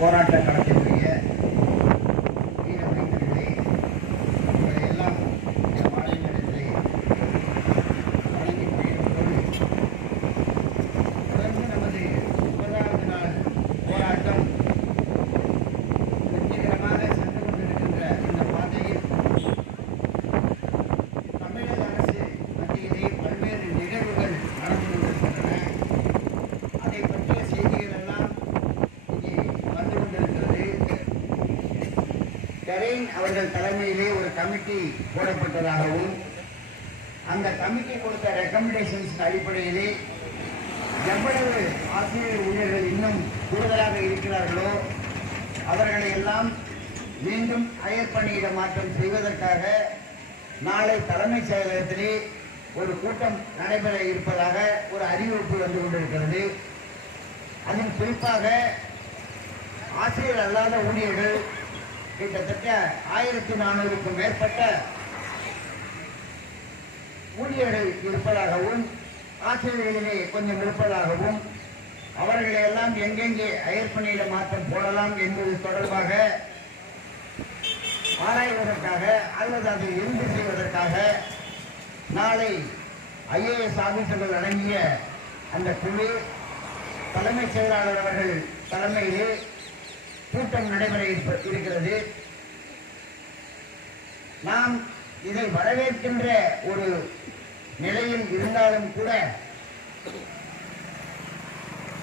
போராட்ட களத்தினுடைய வீரமைந்தர்களே, உங்களை எல்லாம் இந்த மாநிலத்திலே வழங்கி கொண்டிருப்பதோடு தொடர்ந்து நமது 9வது நாள் போராட்டம் வெற்றிகரமாக சென்று கொண்டிருக்கின்ற இந்த பாதையில் தமிழக அரசு மத்தியிலே பல்வேறு நிகழ்வுகள் நடந்து கொண்டிருக்கின்றன. அதை பற்றிய செய்திகள் எல்லாம் இங்கே வந்து கொண்டிருக்கிறது. கரேன் அவர்கள் தலைமையிலே ஒரு கமிட்டி போடப்பட்டதாகவும் அந்த கமிட்டி கொடுத்த ரெக்கமெண்டேஷன்ஸ் அடிப்படையிலே எவ்வளவு ஆசிரியர் ஊழியர்கள் இன்னும் கூடுதலாக இருக்கிறார்களோ அவர்களை எல்லாம் மீண்டும் அயர் பணியிட மாற்றம் செய்வதற்காக நாளை தலைமைச் செயலகத்திலே ஒரு கூட்டம் நடைபெற இருப்பதாக ஒரு அறிவிப்பு வந்து கொண்டிருக்கிறது. அதில் குறிப்பாக ஆசிரியர் அல்லாத ஊழியர்கள் கிட்டத்தட்ட 1400க்கும் மேற்பட்ட ஊழியர்கள் இருப்பதாகவும் ஆசிரியர்களிலே கொஞ்சம் இருப்பதாகவும் அவர்களை எல்லாம் எங்கெங்கே அயர் பணியிட மாற்றம் போடலாம் என்பது தொடர்பாக ஆராய்வதற்காக அல்லது அதை இறுதி செய்வதற்காக நாளை ஐஏஎஸ் ஆபீசர்கள் அடங்கிய அந்த குழு தலைமைச் செயலாளர் அவர்கள் தலைமையிலே கூட்டம் நடைபெற இருக்கிறது. நாம் இதை வரவேற்கின்ற ஒரு நிலையில் இருந்தாலும் கூட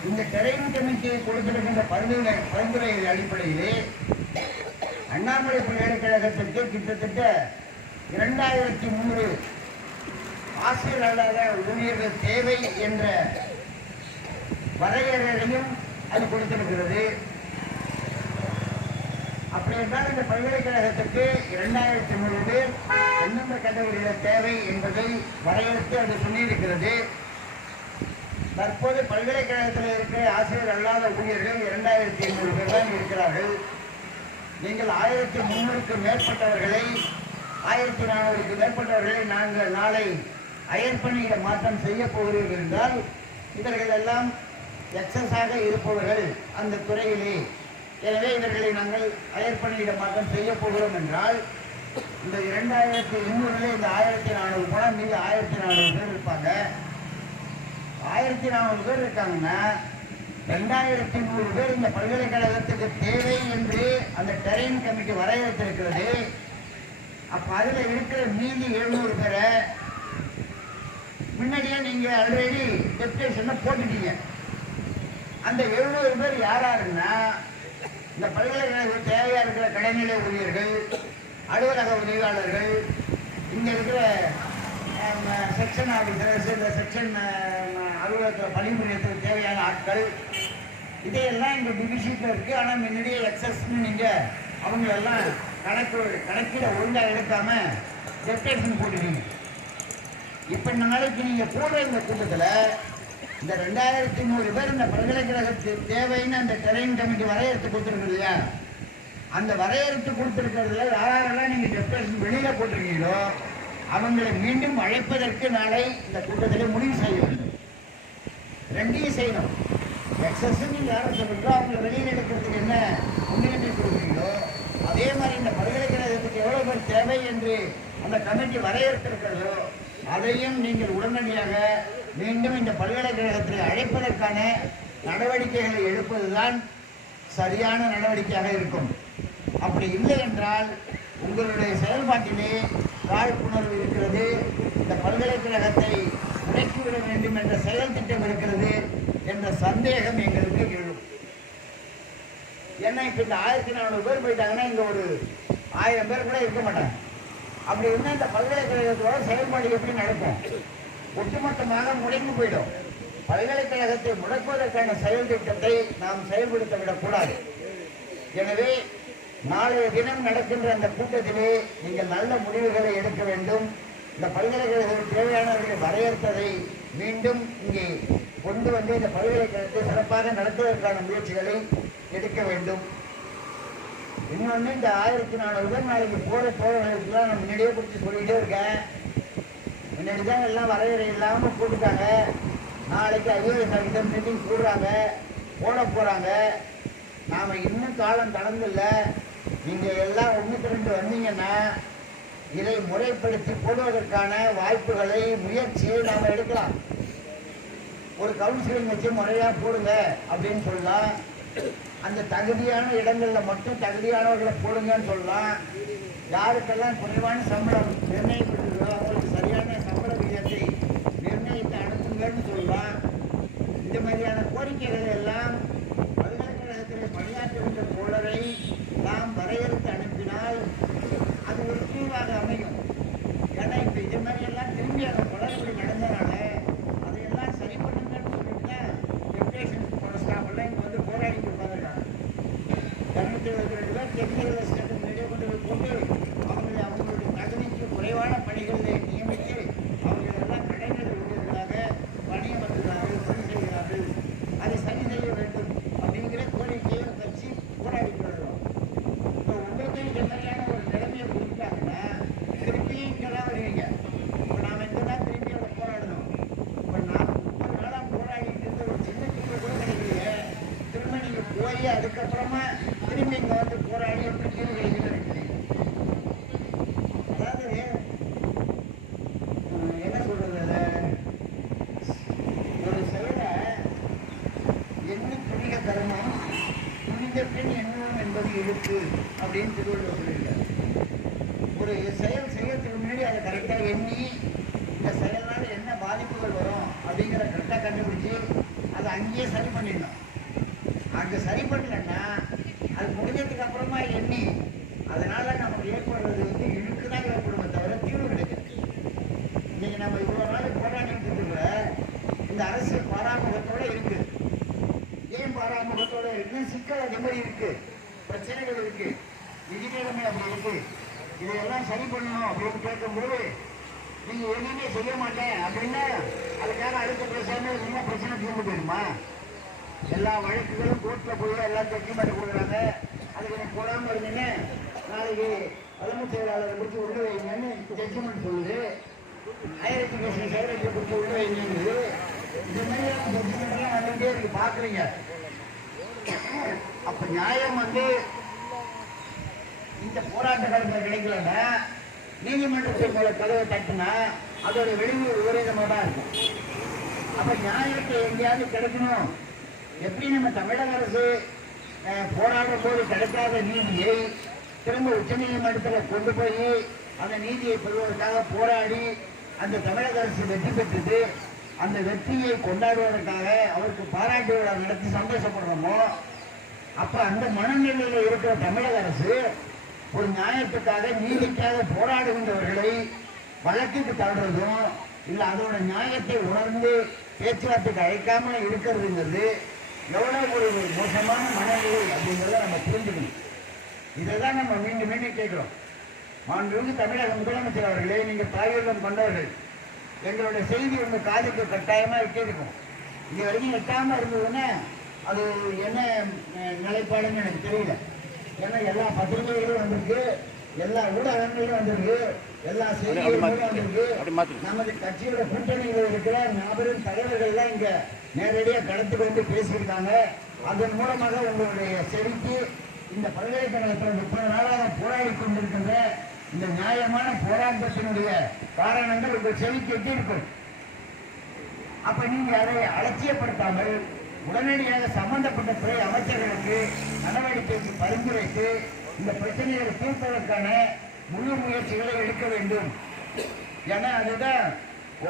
இந்த டெரைன் கமிட்டியை கொடுத்திருக்கின்ற பரிந்துரைகளின் அடிப்படையிலே அண்ணாமலை பல்கலைக்கழகத்திற்கு கிட்டத்தட்ட 2300 ஆசிரியர் அல்லாத ஊழியர்கள் தேவை என்ற வரையறையையும் அது கொடுத்திருக்கிறது. அப்படி என்றால் இந்த பல்கலைக்கழகத்திற்கு 2300 பேர் எந்தெந்த கல்லூரியில் தேவை என்பதை வரையறுத்து அது சொல்லியிருக்கிறது. தற்போது பல்கலைக்கழகத்தில் இருக்கிற ஆசிரியர் அல்லாத ஊழியர்கள் 2800 பேர் தான் இருக்கிறார்கள். நீங்கள் 1300க்கு மேற்பட்டவர்களை 1400க்கு மேற்பட்டவர்களை நாங்கள் நாளை அயர் பணியிட மாற்றம் செய்ய போகிறீர்கள் என்றால் இவர்கள் எல்லாம் எக்ஸஸாக இருப்பவர்கள் அந்த துறையிலே. எனவே இவர்களை நாங்கள் அயர் பணியிட மாற்றம் செய்ய போகிறோம் என்றால் இந்த 2200 இந்த 1400 போனால் மீது 1400 பேர் இருப்பாங்க. 1400 பேர் இருக்காங்கன்னா 2100 பேர் இந்த பல்கலைக்கழகத்துக்கு தேவை என்று அந்த டெரைன் கமிட்டி வரையறுத்திருக்கிறது. அப்ப அதுல இருக்கிற மீதி 700 பேரை முன்னாடியே நீங்க ஆல்ரெடி டெப்டேஷன் போட்டுட்டீங்க. அந்த 700 பேர் யாராருன்னா இந்த பல்கலைக்கழகத்துக்கு தேவையா இருக்கிற கடைநிலை ஊழியர்கள், அலுவலக உதவியாளர்கள், இங்க இருக்கிற செக்ஷன் ஆபீசர்ஸ், இந்த செக்ஷன் அலுவலகத்தில் பணிபுரியத்துக்கு தேவையான ஆட்கள், இதையெல்லாம் இங்கே டிவிஷனில் இருக்கு. ஆனால் முன்னாடியே எக்ஸஸ்ன்னு நீங்கள் அவங்களெல்லாம் கணக்கில் ஒழுங்காக எடுக்காம டெப்டேஷன் போட்டுட்டீங்க. இப்போ இந்த நாளைக்கு நீங்கள் போடுற இந்த கூட்டத்தில் இந்த 2100 பேர் இந்த பல்கலைக்கழகத்துக்கு தேவைன்னு அந்த டெரைன் கமிட்டி வரையறுத்து கொடுத்துருக்கு இல்லையா, அந்த வரையறுத்து கொடுத்துருக்கிறதுல யாரெல்லாம் நீங்கள் டெப்டேஷன் வெளியில் போட்டிருக்கீங்களோ அவங்களை மீண்டும் அழைப்பதற்கு நாளை இந்த கூட்டத்தில் முடிவு செய்ய வேண்டும். ரெண்டையும் செய்யணும். எக்ஸஸ் நீங்கள் யாரும் சொல்றீங்களோ அவங்களை வெளியில் எடுக்கிறதுக்கு என்ன முன்னுரிமை கொடுக்குறீங்களோ அதே மாதிரி இந்த பல்கலைக்கழகத்துக்கு எவ்வளோ பேர் தேவை என்று அந்த கமிட்டி வரையறுத்திருக்கிறதோ அதையும் நீங்கள் உடனடியாக மீண்டும் இந்த பல்கலைக்கழகத்தை அழைப்பதற்கான நடவடிக்கைகளை எடுப்பதுதான் சரியான நடவடிக்கையாக இருக்கும். அப்படி இல்லை என்றால் உங்களுடைய செயல்பாட்டிலே காழ்ப்புணர்வு இருக்கிறது, இந்த பல்கலைக்கழகத்தை முடக்கிவிட வேண்டும் என்ற செயல் திட்டம் இருக்கிறது என்ற சந்தேகம் எங்களுக்கு எழும். ஏன்னா இப்போ இந்த 1400 பேர் போயிட்டாங்கன்னா இங்கே ஒரு 1000 பேர் கூட இருக்க மாட்டாங்க. அப்படி இருந்தால் இந்த பல்கலைக்கழகத்தோட செயல்பாடு எப்படி நடக்கும்? ஒட்டுமொத்தமாக முடங்கி போயிடும். பல்கலைக்கழகத்தை முடக்குவதற்கான செயல் திட்டத்தை நாம் செயல்படுத்த விடக்கூடாது. எனவே நாளைய தினம் நடக்கின்ற அந்த கூட்டத்திலே நீங்கள் நல்ல முடிவுகளை எடுக்க வேண்டும். இந்த பல்கலைக்கழகத்துக்கு தேவையானவர்களை வரையறுத்ததை மீண்டும் இங்கே கொண்டு வந்து இந்த பல்கலைக்கழகத்தை சிறப்பாக நடத்துவதற்கான முயற்சிகளை எடுக்க வேண்டும். இன்னொன்று, இந்த 1400 பேர் நாளைக்கு போகிற தோழர்களுக்குலாம் நான் முன்னாடியே குறித்து சொல்லிகிட்டே இருக்கேன். முன்னாடி தான் எல்லாம் வரையறை இல்லாமல் போட்டுட்டாங்க. நாளைக்கு ஐஏஎஸ் ஆகிட்ட மீட்டிங் கூடுறாங்க, போட போகிறாங்க. நாம இன்னும் காலம் கடந்தில்ல. நீங்க எல்லாம் ஒண்ணுக்கு ரெண்டு வந்தீங்கன்னா இதை முறைப்படுத்தி போடுவதற்கான வாய்ப்புகளை முயற்சியை நாம எடுக்கலாம். ஒரு கவுன்சிலிங் வச்சு முறையா போடுங்க அப்படின்னு சொல்லலாம். அந்த தகுதியான இடங்கள்ல மட்டும் தகுதியானவர்களை போடுங்கன்னு சொல்லலாம். யாருக்கெல்லாம் குறைவான சம்பளம் நிர்ணயிக்கப்பட்டிருக்கோ அவங்களுக்கு சரியான சம்பள விகிதத்தை நிர்ணயித்து அனுப்புங்கன்னு சொல்லலாம். இந்த மாதிரியான கோரிக்கைகள் எல்லாம் பல்கலைக்கழகத்தில் பணியாற்றுகின்ற தோழரை நாம் வரையறுத்து அனுப்பினால் அது ஒரு தீர்வாக அமையும். ஏன்னா இப்ப இது மாதிரி எல்லாம் திரும்பி அந்த குளறுபடி நடந்தனால அதையெல்லாம் சரி பண்ணுங்கன்னு சொல்லிட்டு தான் டெப்டேஷன் போன ஸ்டாஃப் எல்லாம் இங்க வந்து போராடிட்டு உட்காந்துருக்காங்க. 272 பேர் டெக்னிக்கல் அசிஸ்டன்ட் வெளியே கொண்டு போய் போட்டு அவங்களுடைய தகுதிக்கு குறைவான பணிகளை நியமித்து அவங்களெல்லாம் கடைநிலை ஊழியர்களாக பணியமர்த்துகிறார்கள், பணி செய்கிறார்கள். அதை சரி செய்ய வேண்டும் அப்படிங்கிற கோரிக்கையை வச்சு போராடிட்டு வருவோம். இப்போ உங்களுக்கு இந்த மாதிரியான ஒரு நிலைமையை கொடுத்தாங்கன்னா திருப்பி இங்கெல்லாம் வருவீங்க. இப்போ நாம் இங்கெல்லாம் திருப்பி அதை போராடணும். இப்போ நான் 30 நாளாக போராடிட்டு இருந்த ஒரு சின்ன தீர்வு கூட கிடைக்கலையே. திரும்ப நீங்கள் போய் அதுக்கப்புறமா திரும்பி இங்கே வந்து போராடி எப்படி தீர்வு கிடைக்குதுன்னு அதாவது என்ன சொல்றது, ஒரு செயலை எண்ணி துணிக தரணும், துணிந்த பெண் எண்ணணும் என்பது இழுக்கு அப்படின்னு திருவள்ளுவர் சொல்லியிருக்காரு. ஒரு செயல் செய்யறதுக்கு முன்னாடி அதை கரெக்டாக எண்ணி இந்த செயலால் என்ன பாதிப்புகள் வரும் அப்படிங்கிற கரெக்டாக கண்டுபிடிச்சி அதை அங்கேயே சரி பண்ணிடணும். அங்கே சரி பண்ணலன்னா அது முடிஞ்சதுக்கு அப்புறமா எண்ணி அதனால நமக்கு ஏற்படுறது வந்து இழுக்கு தான் ஏற்படுமே தவிர தீர்வு கிடைக்கும். இன்னைக்கு நம்ம இவ்வளோ நாள் போராடிட்டு இருக்கிற இந்த அரசியல் பாராமுகத்தோட இருக்கு. ஏன் பாராமுகத்தோட இருக்கு? சிக்கல் அதே மாதிரி இருக்கு, பிரச்சனைகள் இருக்கு, விதிநிலைமை அப்படி இருக்கு. இதையெல்லாம் சரி பண்ணணும் அப்படின்னு கேட்கும்போது நீங்க எதுவுமே செய்ய மாட்டேன் அப்படின்னா அதுக்காக அடுத்த பிரச்சனை என்ன பிரச்சனை தீர்வு போயிருமா? எல்லா வழக்குகளும் கோர்ட்ல போய் எல்லாம் ஜட்ஜ்மெண்ட் கொடுக்குறாங்க. அதுக்கு நீ போடாம இருந்தீங்க நாளைக்கு தலைமைச் செயலாளரை குறித்து உள்ள வைங்கன்னு ஜட்ஜ்மெண்ட் சொல்லுது. ஹையர் எஜுகேஷன் செக்ரட்டரி குறித்து உள்ள வைங்கிறது. இந்த மாதிரியான ஜட்ஜ்மெண்ட் எல்லாம் வந்துட்டே இருக்கு, பாக்குறீங்க. அப்ப நியாயம் வந்து இந்த போராட்ட காலத்தில் கிடைக்கலன்னா நீதிமன்றத்தின் மேல கதவை தட்டுனா அதோட விளைவு விபரீதமாக தான் இருக்கும். அப்ப நியாயத்தை எங்கேயாவது கிடைக்கணும். எப்படி நம்ம தமிழக அரசு போராடும் போது கிடைக்காத நீதியை திரும்ப உச்ச நீதிமன்றத்தில் கொண்டு போய் அந்த நீதியை பெறுவதற்காக போராடி அந்த தமிழக அரசு வெற்றி பெற்றது, அந்த வெற்றியை கொண்டாடுவதற்காக அவருக்கு பாராட்டு விழா நடத்தி சந்தோஷப்படுறோமோ, அப்ப அந்த மனநிலையில இருக்கிற தமிழக அரசு ஒரு நியாயத்துக்காக நீதிக்காக போராடுகின்றவர்களை வழக்குக்கு தள்ளுறதும் இல்ல அதோட நியாயத்தை உணர்ந்து பேச்சுவார்த்தைக்கு அழைக்காம இருக்கிறதுங்கிறது எவ்வளவு ஒரு மோசமான மனநிலை அப்படிங்கிறத நம்ம புரிஞ்சுக்கணும். இதைதான் நம்ம மீண்டும் மீண்டும் கேட்கிறோம். மாண்புமிகு தமிழக முதலமைச்சர் அவர்களே, நீங்க தாயுள்ளம் கொண்டவர்கள், எங்களுடைய செய்தி உங்க காதுக்கு கட்டாயமா எட்டிருக்கும். இது வரைக்கும் எட்டாம இருந்ததுன்னா அது என்ன நிலைப்பாடுன்னு எனக்கு தெரியல. ஏன்னா எல்லா பத்திரிகைகளும் வந்திருக்கு, எல்லா ஊடகங்களும் வந்திருக்கு, எல்லா செய்திகளும் வந்திருக்கு. நமது கட்சியோட கூட்டணிகள் இருக்கிற மாபெரும் தலைவர்கள் எல்லாம் இங்க நேரடியா கலந்து கொண்டு பேசியிருக்காங்க. அதன் மூலமாக உங்களுடைய செவிக்கு இந்த பல்கலைக்கழகத்தில் 30 நாளாக போராடி கொண்டிருக்கின்ற இந்த நியாயமான போராட்டத்தினுடைய காரணங்கள் உங்கள் செவிக்கு எட்டியிருக்கும். அப்ப நீங்க அதை அலட்சியப்படுத்தாமல் உடனடியாக சம்பந்தப்பட்ட துறை அமைச்சர்களுக்கு நடவடிக்கைக்கு பரிந்துரைத்து இந்த பிரச்சனைகளை தீர்ப்பதற்கான முழு முயற்சிகளை எடுக்க வேண்டும். ஏன்னா அதுதான்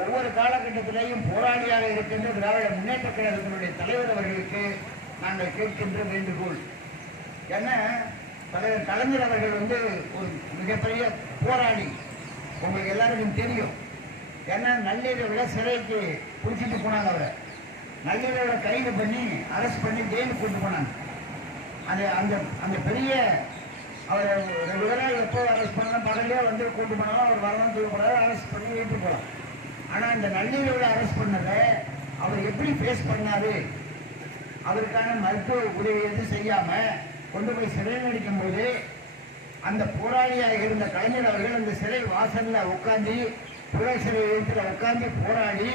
ஒவ்வொரு காலகட்டத்திலேயும் போராளியாக இருக்கின்ற திராவிட முன்னேற்ற கழகத்தினுடைய தலைவர் அவர்களுக்கு நாங்கள் கேட்கின்ற வேண்டுகோள். ஏன்னா தலைவர் கலைஞர் அவர்கள் வந்து ஒரு மிகப்பெரிய போராளி, உங்களுக்கு எல்லாருக்கும் தெரியும். ஏன்னா நள்ளிரவுல சிறைக்கு பிடிச்சிட்டு போனாங்க. அவரை நள்ளிரவுல கைது பண்ணி அரெஸ்ட் பண்ணி ஜெயிலுக்கு கொண்டு போனாங்க. அது அந்த அந்த பெரிய அவர் ரெகுலராக எப்போ அரெஸ்ட் பண்ணலாம், பகலே வந்து கூட்டு போனாலும் அவர் வரணும்னு சொல்லக்கூடாது, அரெஸ்ட் பண்ணி வீட்டு போகலாம். ஆனால் இந்த நள்ளிரவுல அரெஸ்ட் பண்ணதை அவர் எப்படி ஃபேஸ் பண்ணாரு, அவருக்கான மருத்துவ உதவி எதுவும் செய்யாம கொண்டு போய் சிறையில் அடிக்கும் போது அந்த போராளியாக இருந்த கலைஞர் அவர்கள் அந்த சிறை வாசல்ல உட்காந்து புற சிறையில் உட்காந்து போராடி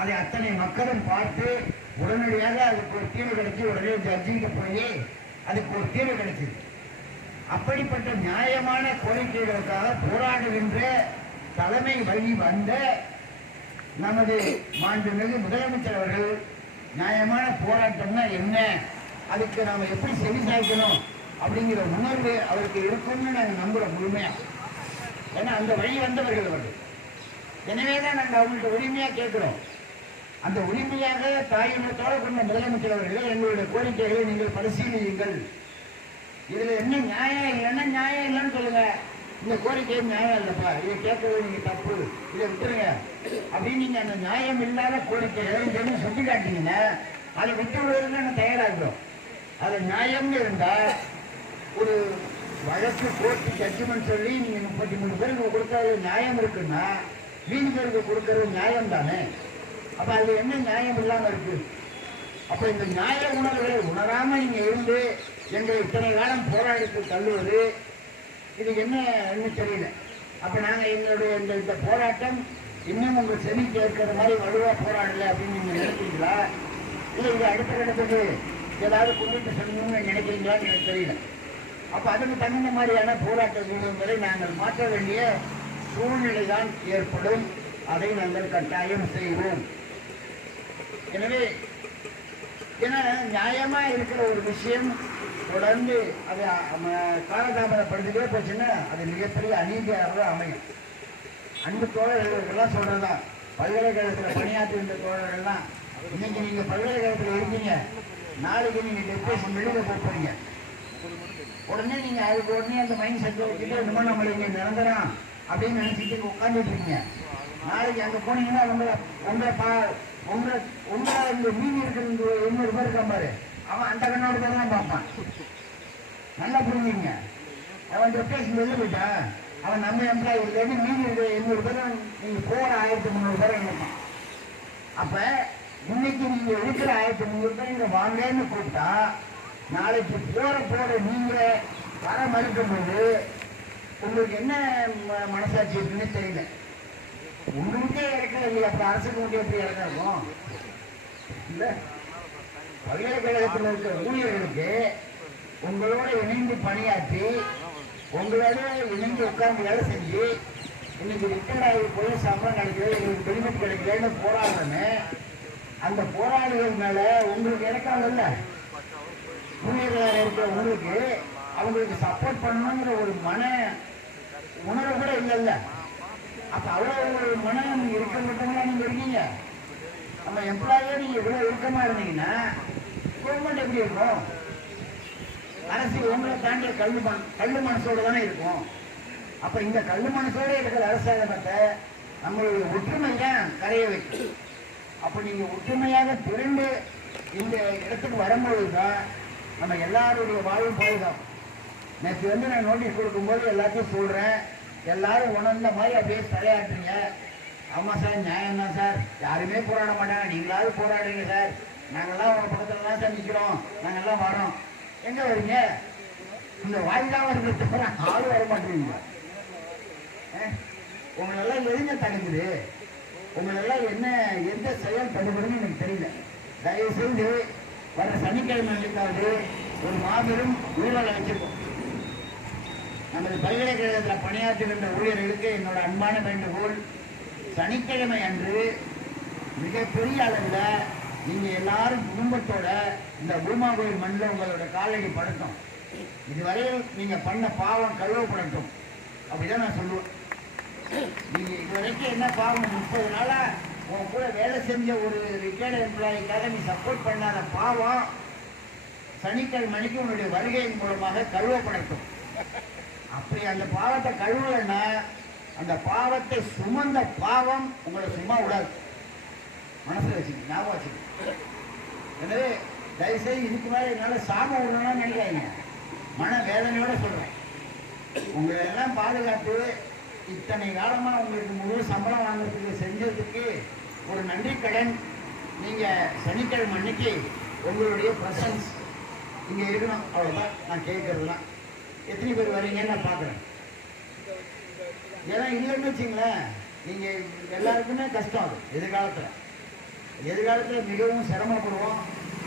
அதை அத்தனை மக்களும் பார்த்து உடனடியாக அதுக்கு ஒரு தீர்வு கிடைச்சி உடனே ஜட்ஜிங்க போய் அதுக்கு ஒரு தீர்வு கிடைச்சது. அப்படிப்பட்ட நியாயமான கோரிக்கைகளுக்காக போராடுகின்ற தலைமை வழி வந்த நமது மாண்புமிகு முதலமைச்சர் அவர்கள் நியாயமான போராட்டம்னா என்ன, அதுக்கு நாம எப்படி செவி சாய்க்கணும் அப்படிங்கிற உணர்வு அவருக்கு இருக்கும்னு நாங்கள் நம்புறோம் முழுமையா. ஏன்னா அந்த வழி வந்தவர்கள் அவர்கள். எனவேதான் நாங்கள் அவங்கள்ட்ட உரிமையா கேட்கிறோம். அந்த உரிமையாக தாயுள்ளத்தோடு கொண்ட முதலமைச்சர் அவர்கள் எங்களுடைய கோரிக்கைகளை நீங்கள் பரிசீலியுங்கள். இதுல என்ன நியாயம் இல்லைன்னா நியாயம் இல்லைன்னு சொல்லுங்க. இந்த கோரிக்கை நியாயம் இல்லப்பா, இதை கேட்கறது நீங்க தப்பு, இதை விட்டுருங்க அப்படின்னு நீங்க அந்த நியாயம் இல்லாத கோரிக்கைகளை சொல்லி காட்டீங்கன்னா அதை விட்டு விடுவதற்கு நாங்கள் தயாராகிறோம். அது நியாயம்னு இருந்தா ஒரு வழக்கு கோர்ட்டு ஜட்ஜ்மெண்ட் சொல்லி நீங்க 33 பேருக்கு கொடுக்கறது நியாயம் இருக்குன்னா மீதி பேருக்கு கொடுக்கறது நியாயம் தானே. அப்ப அது என்ன நியாயம் இல்லாம இருக்கு? அப்ப இந்த நியாய உணர்வுகளை உணராம நீங்க இருந்து எங்களை இத்தனை காலம் போராட்டத்தை தள்ளுவது இது என்ன தெரியல. அப்ப நாங்க எங்களுடைய இந்த போராட்டம் இன்னும் உங்க செவி கேட்கிற மாதிரி வலுவா போராடல அப்படின்னு நீங்க நினைக்கிறீங்களா, இல்ல இது அடுத்த கட்டத்துக்கு ஏதாவது கொண்டுட்டு சொல்லணும்னு நினைக்கிறீங்களான்னு எனக்கு தெரியல. அப்ப அதுக்கு தகுந்த மாதிரியான போராட்ட வியூகங்களை நாங்கள் மாற்ற வேண்டிய சூழ்நிலை தான் ஏற்படும். அதை நாங்கள் கட்டாயம் செய்வோம். எனவே ஏன்னா நியாயமா இருக்கிற ஒரு விஷயம் தொடர்ந்து அது காலதாமதப்படுத்திட்டே போச்சுன்னா அது மிகப்பெரிய அநீதியாக அமையும். அன்பு தோழர்கள்லாம் சொல்றதுதான், பல்கலைக்கழகத்தில் பணியாற்றுகின்ற தோழர்கள்லாம் இன்னைக்கு நீங்க பல்கலைக்கழகத்தில் இருக்கீங்க, நாளைக்கு நீங்க டெப்ரேஷன் வெளியில போறீங்க, உடனே நீங்க அதுக்கு உடனே அந்த மைண்ட் செட் வச்சுட்டு இந்த மாதிரி நம்மள இங்க நிரந்தரம் அப்படின்னு நினைச்சிட்டு உட்காந்துட்டு இருக்கீங்க. நாளைக்கு அங்க போனீங்கன்னா உங்களை இந்த மீதி இருக்கிற 800 பேர் இருக்கான் பாரு, அவன் அந்த கண்ணோட பேர் தான் பார்ப்பான். நல்லா புரிஞ்சுங்க. அவன் டெப்ரேஷன் வெளியே போயிட்டான், அவன் நம்ம எம்ப்ளாயி இல்லைன்னு மீதி இருக்கிற 800 பேரும் நீங்க போற 1300 பேரை நினைப்பான். அப்ப இன்னைக்கு நீங்க இருக்கிற 1300 பேர் இங்க வாங்கன்னு கூப்பிட்டா நாளைக்கு போற நீங்க வர மறுக்கும்போது உங்களுக்கு என்ன மனசாட்சி இருக்குன்னு தெரியல. உங்களுக்கே இறக்கம் இல்லையா, அப்ப அரசுக்கு மட்டும் எப்படி இறக்கம் இருக்கும்? இல்ல, பல்கலைக்கழகத்தில் இருக்கிற ஊழியர்களுக்கு உங்களோட இணைந்து பணியாற்றி உங்களோட இணைந்து உட்கார்ந்து வேலை செஞ்சு இன்னைக்கு ரிட்டையர்ட் ஆகி போய் சம்பளம் கிடைக்கல, எங்களுக்கு பெனிஃபிட் கிடைக்கலன்னு போராடுறேன்னு அந்த போராளிகள் மேல உங்களுக்கு இறக்கம் இல்லை. ஊழியர்களாக இருக்கிற உங்களுக்கு அவங்களுக்கு சப்போர்ட் பண்ணணுங்கிற ஒரு மன உணர்வு கூட இல்லைல்ல. அப்ப அவ்வளவு ஒரு மனம் இருக்க மட்டும்தான் நீங்க இருக்கீங்க. நம்ம எம்ப்ளாயே நீங்க இவ்வளவு இறுக்கமா இருந்தீங்கன்னா கவர்மெண்ட் எப்படி இருக்கும்? அரசு உங்களை தாண்டிய கல்லு மனசோட தானே இருக்கும். அப்ப இந்த கல்லு மனசோட இருக்கிற அரசாங்கத்தை நம்மளுடைய ஒற்றுமை தான் கரைய வைக்கும். அப்ப நீங்க ஒற்றுமையாக திரண்டு இந்த இடத்துக்கு வரும்போதுதான் நம்ம எல்லாருடைய வாழ்வும் பாதுகாப்பு. நேற்று நான் நோட்டீஸ் கொடுக்கும்போது எல்லாத்தையும் சொல்றேன், எல்லாரும் உணர்ந்த மாதிரி அப்படியே தலையாட்டுறீங்க. ஆமா சார், நியாயம் தான் சார், யாருமே போராட மாட்டாங்க, நீங்களாவது போராடுறீங்க சார், நாங்கெல்லாம் உங்க பக்கத்துல தான் சார் நிக்கிறோம், நாங்கெல்லாம் வரோம். எங்க வரீங்க? இந்த வாய்தான் வருது, ஆளு வர மாட்டேங்க. உங்களெல்லாம் எதுங்க தடுக்குது? உங்களெல்லாம் என்ன எந்த செயல் தடுக்குதுன்னு எனக்கு தெரியல. தயவு செய்து வர சனிக்கிழமை அன்றைக்காவது ஒரு மாபெரும் ஊழலை வச்சிருக்கோம். நமது பல்கலைக்கழகத்தில் பணியாற்றுகின்ற ஊழியர்களுக்கு என்னோட அன்பான வேண்டுகோள், சனிக்கிழமை அன்று மிகப்பெரிய அளவில் நீங்க எல்லாரும் குடும்பத்தோட இந்த பூமா கோயில் மண்ணில் உங்களோட காலடி படட்டும். இதுவரையில் நீங்க பண்ண பாவம் கழுவப்படட்டும். அப்படிதான் நான் சொல்லுவேன். நீங்க இதுவரைக்கும் என்ன பாவம், 30 நாளா உன் கூட வேலை செஞ்ச ஒரு ரிட்டையர்ட் எம்ப்ளாயிக்காக நீ சப்போர்ட் பண்ணாத பாவம் சனிக்கிழமைக்கு உன்னுடைய வருகையின் மூலமாக கழுவப்படட்டும். அப்படி அந்த பாவத்தை கழுவலைன்னா அந்த பாவத்தை சுமந்த பாவம் உங்களை சும்மா விடாது. மனசுல வச்சுக்க, ஞாபகம் வச்சுக்க. எனவே தயவுசெய்து இதுக்கு மேலே என்னால் சாம விடணும்னு நினைக்காதீங்க. மன வேதனையோட சொல்றேன். உங்களை எல்லாம் பாதுகாத்து இத்தனை காலமா உங்களுக்கு முழு சம்பளம் வாங்குறதுக்கு செஞ்சதுக்கு ஒரு நன்றி கடன். நீங்க சனிக்கிழமை அன்னைக்கு உங்களுடைய பிரசன்ஸ் இங்க இருக்கணும். அவ்வளவுதான் நான் கேட்கறதுலாம். எத்தனை பேர் வரீங்கன்னு நான் பாக்குறேன். ஏன்னா இல்லைன்னு வச்சுங்களேன், நீங்க எல்லாருக்குமே கஷ்டம். அது எதிர்காலத்துல மிகவும் சிரமப்படுவோம்.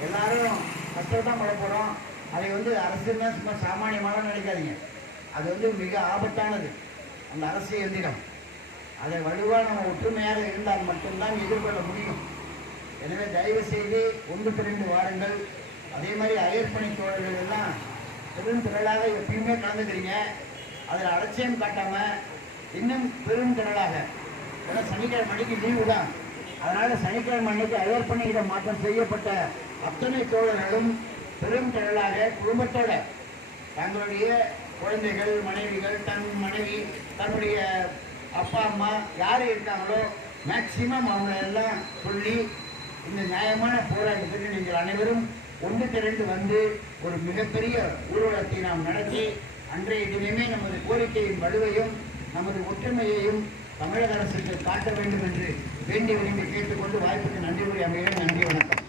எல்லாரும் கஷ்டத்தான் பட போறோம். அதை அரசுன்னா சும்மா சாமானியமாக நினைக்காதீங்க. அது மிக ஆபத்தானது. அந்த அரசு எந்திரம் அதை வலுவாக நம்ம ஒற்றுமையாக இருந்தால் மட்டும்தான் எதிர்கொள்ள முடியும். எனவே தயவு செய்து ஒன்று திரண்டு வாருங்கள். அதே மாதிரி அயற்பணி தோழர்கள் எல்லாம் பெரும் திரளாக எப்பயுமே கலந்துக்கிறீங்க. அதில் அலட்சியம் காட்டாமல் இன்னும் பெரும் திரளாக, ஏன்னா சனிக்கிழமை அன்னைக்கு லீவு தான், அதனால் சனிக்கிழமை அன்னைக்கு அயற்பணியிட மாற்றம் செய்யப்பட்ட அத்தனை தோழர்களும் பெரும் திரளாக குடும்பத்தோட தங்களுடைய குழந்தைகள், மனைவிகள், தன் மனைவி, தன்னுடைய அப்பா அம்மா யார் இருக்காங்களோ மேக்சிமம் அவங்க எல்லாம் சொல்லி இந்த நியாயமான போராட்டத்துக்கு நீங்கள் அனைவரும் ஒன்று திரண்டு வந்து ஒரு மிகப்பெரிய ஊர்வலத்தை நாம் நடத்தி அன்றைய தினமே நமது கோரிக்கையின் வலுவையும் நமது ஒற்றுமையையும் தமிழக அரசுக்கு காட்ட வேண்டும் என்று வேண்டி விரும்பி கேட்டுக்கொண்டு வாய்ப்புக்கு நன்றி கூறி அமைகிறேன். நன்றி, வணக்கம்.